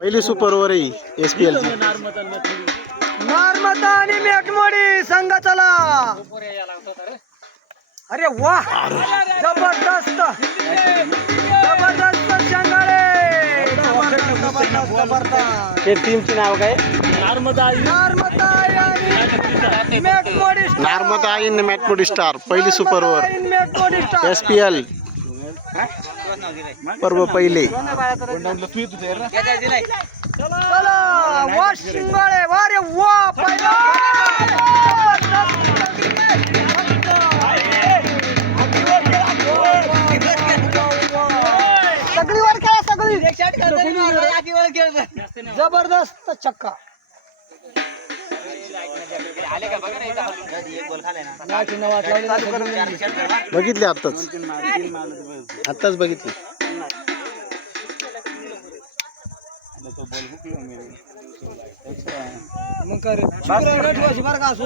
पहिली super over आहे SPL ची. नर्मदा आणि मेटमोडी संघ चला. अरे वा जबरदस्त जबरदस्त शंगाळे जबरदस्त. ते टीमचे नाव काय? नर्मदा आणि मेटमोडी नर्मदा इन मॅटमोडी स्टार पहिली सुपर ओव्हर मेटमोडी स्टार. SPL पर्व पहिले. चला वा शिंगाळे वा रे वा पहिला सगळी वर खेळा सगळी जबरदस्त छक्का. बघितले आत्ताच बघितले. मग कर बरं का असू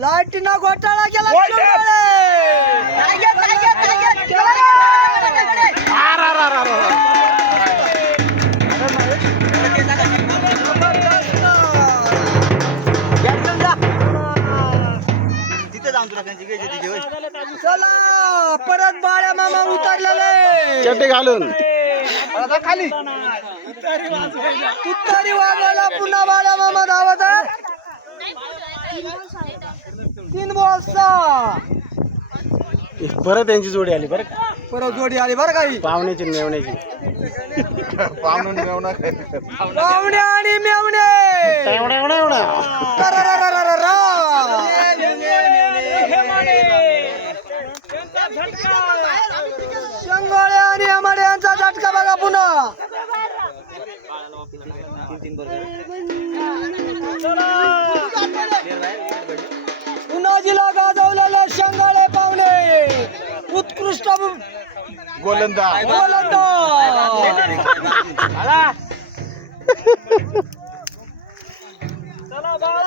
लाईटीना घोटाळा केला. चला परत बाळ्या मामा उतरलेले चटे घालून खाली तुतारी वाजवायला पुन्हा बाळ्या मामा धावत आहे. 3 बॉल्सचा परत त्यांची जोडी आली बरं का. परत जोडी आली बरं काही पाहुण्याची मेवण्याची. पाहुणे आणि मेवणे तररररररर. शंगाळे आणि आमाडे यांचा झटका बघा पुन्हा. पुन्हा गाजवलेले शंगाळे पाहुणे उत्कृष्ट गोलंदाज.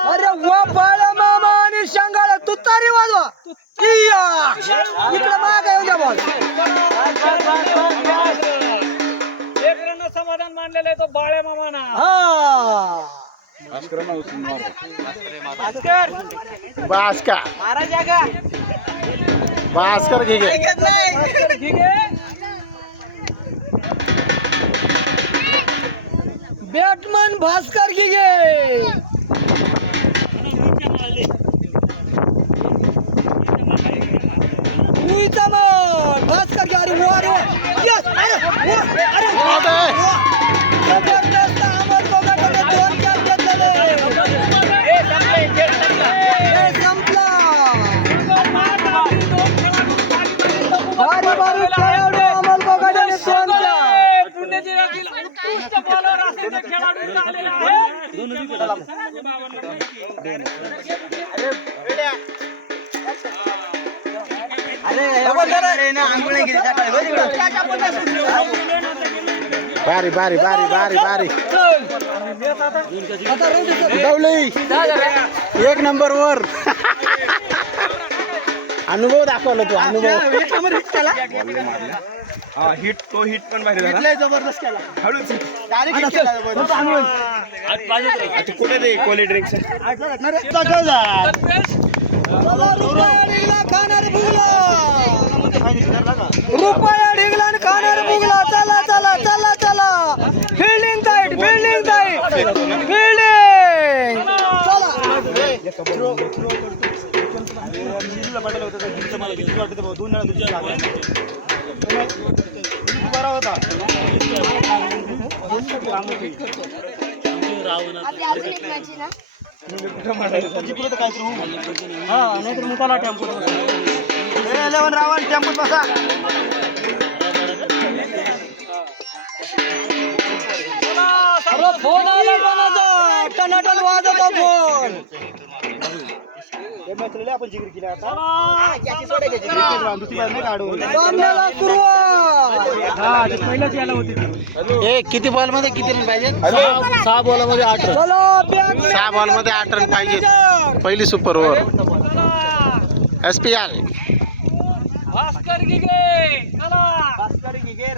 अरे वा बाळा मामा आणि शंगाळे तुतारी वाजवा. इकडे माग येऊ द्या बॉल. एक रन समाधान मानलेलं आहे तो बाळ्या मामाना. हा भास्कर घे बॅटमन भास्कर घिगे. भास्कर घे. अरे वा रे वा. Yes! अरे वा. अरे वा. जबरदस्त अमोल कोकाटेने 2 कॅच घेतलेले. हे संपला. भारी भारी खेळाडू अमोल कोकाटेने 2 कॅच. पुण्यजिल्ह्यातील उत्कृष्ट बॉलर असे ते खेळाडू झालेले आहेत. बारी बारी बारी बारी बारी दवली 1 नंबर वर. अनुभव दाखवला तू. अनुभव हिट तो हिट पण बाहेर जबरदस्त केला. हळूच आज कुठे ते कोली ड्रिंक्स रुपया ढिगला खाणार बुगला. रुपया ढिगला खाणार बुगला. चला चला चला चला. Fielding tight fielding tight fielding. चला रावण टेम्पोत बसा. फोन आला कोणाचा. टनाटन वाजत फोन. आपण जिगरी केली आता सामन्याला सुरुवात. पहिल्याच यायला होती. किती बॉल मध्ये किती रन पाहिजे? 6 बॉलमध्ये 8 रन. चला बॅग 6 बॉल मध्ये 8 रन पाहिजे. पहिली सुपर ओव्हर SPL. भास्कर घिगे चला भास्कर घिगे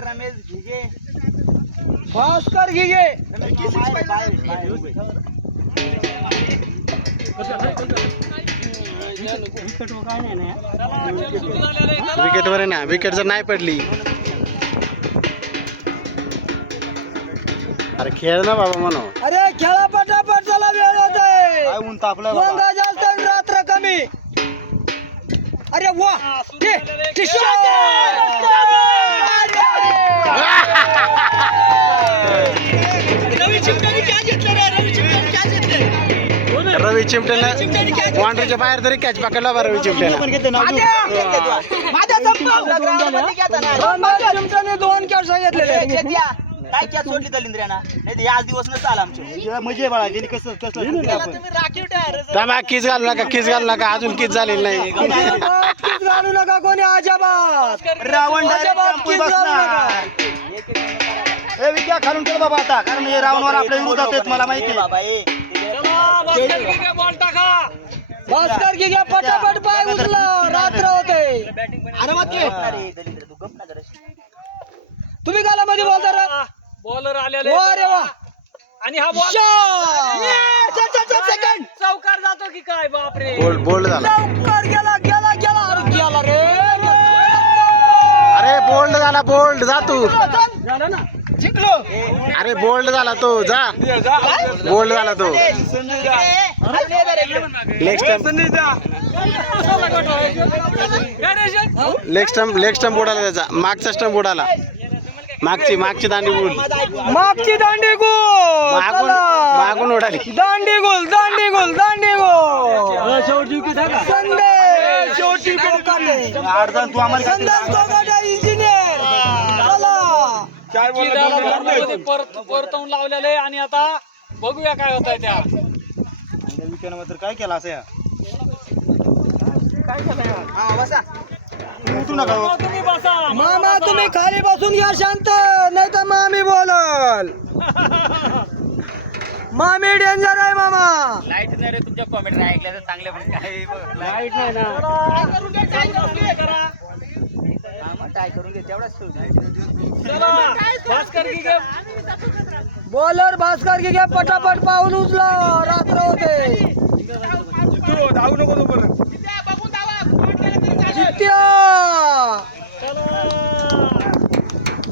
विकेटवर आहे ना, विकेट जर नाही पडली. अरे खेळ ना बाबा म्हणू. अरे खेळा पटापट चला वेळ होतोय. काय ऊन तापलं सोंगा जास्त आणि रात्र कमी. अरे वा रवी चिमटेनं बाउंड्रीच्या बाहेर तरी कॅच पकडला बा रवी चिमटेनं. दोन कॅच घेतलेले. काय कॅच सोडली दलिंद्र्याना नाही आज दिवस नसतं आला आमच्या मजे बाळा त्यांनी कसं थांबा, किस घालू नका, किस घालू नका, अजून किस झालेली नाही. किस घालू नका कोणी अजाबात. रावण अजाबात किस घालू नका. हे विद्या खालून ठेव बाबा आता, कारण हे रावणवर आपल्या विरोधात आहेत मला माहिती आहे. बाबा चला भास्कर घिगे बॉल टाका भास्कर की घ्या पटापट पाय उचला. रात्र होते. अरे दलिंद्र तू गप ना जरा. तुम्ही काला मध्ये बोलता रे? बॉलर आलेले वा रे वा. आणि हा बॉल सेकंड चौकार जातो की काय बापरे बोल्ड झाला. लवकर गेला गेला गेला. अरे गेला रे. अरे बोल्ड झाला, बोल्ड जा तू. झालं ना. जिंकलो. अरे बोल्ड झाला तो, जा. बोल्ड झाला तो. लेग स्टंप, लेग स्टंप बुडाला त्याचा. मागचा स्टंप बुडाला. मागची दांडी बुड. मागची दांडी गोल. मागून उडाली. दांडी गोल दांडी गोल दांडी गोल. संदेश शेवटी कोकाटे. तू आम्हाला संदेश कोकाटे इंजिनियर. चला परतवून लावलेले आणि आता बघूया काय होत आहे त्या विकेंड तर काय केलं असं या उठू नका हो. तुम्ही बसा मामा तुम्ही खाली बसून घ्या शांत, नाही तर मामी बोलल. मामी डेंजर आहे मामा. लाईट नाही रे तुमच्या कॉमेंट ऐकल्या तर चांगले पण काय लाईट नाही ना. काय करून घे तेवढाच चला भास्कर घिगे बॉलर भास्कर की घ्या पटापट पाऊल उचला. रात्र होते. जित्या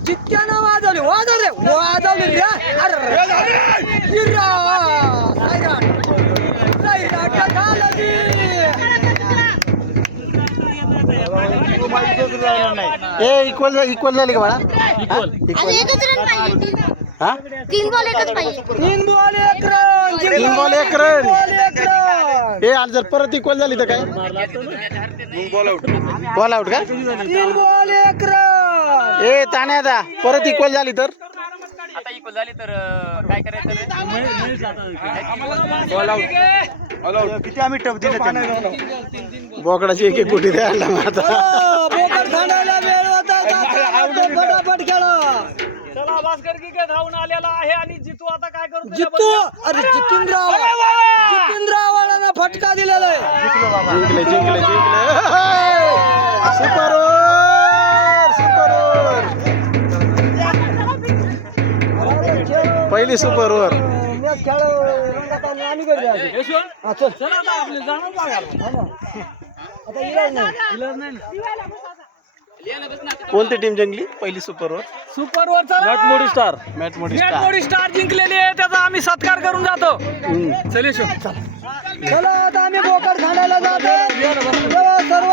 जित्यानं वाजवली वाजवली रे. अरे इक्वल झाली का बाळा? एकच रन पाहिजे. हा, 3 बॉल एकच पाहिजे. 3 ball 1 run. 3 ball 1 run. 3 ball 1 run. हे आज जर परत इक्वल झाली तर काय? बॉल आउट का? 3 बॉल 1 रन. ए ताने, आता परत इक्वल झाली तर आता इक्वल झाली तर काय करायचं किती आम्ही टप दिले त्यांना. बोकडाची एक एक गुटी द्यायला मग आता. बोकड खाण्याला वेळ होता. फटाफट खेळा. चला भास्कर घिगे धावून आलेला आहे आणि जितू आता काय करतो जितू. अरे जितेंद्र आव्हाडांना फटका दिलेला आहे. जिंकले सुपर ओव्हर, सुपर ओव्हर. पहिली सुपर ओव्हर. मॅच खेळ रंगात आली आणि घरी आली. हा, चल. चला आता आपले जाणार बघायला हा ना. आता इलाज नाही. कोणती टीम जिंकली पहिली सुपर ओव्हर? सुपर ओव्हर चला स्टार. मॅट मोडी स्टार जिंकलेली आहे, त्याचा आम्ही सत्कार करून जातो. चल चला आता आम्ही बोकड खाण्याला जातो. जेव्हा सर्व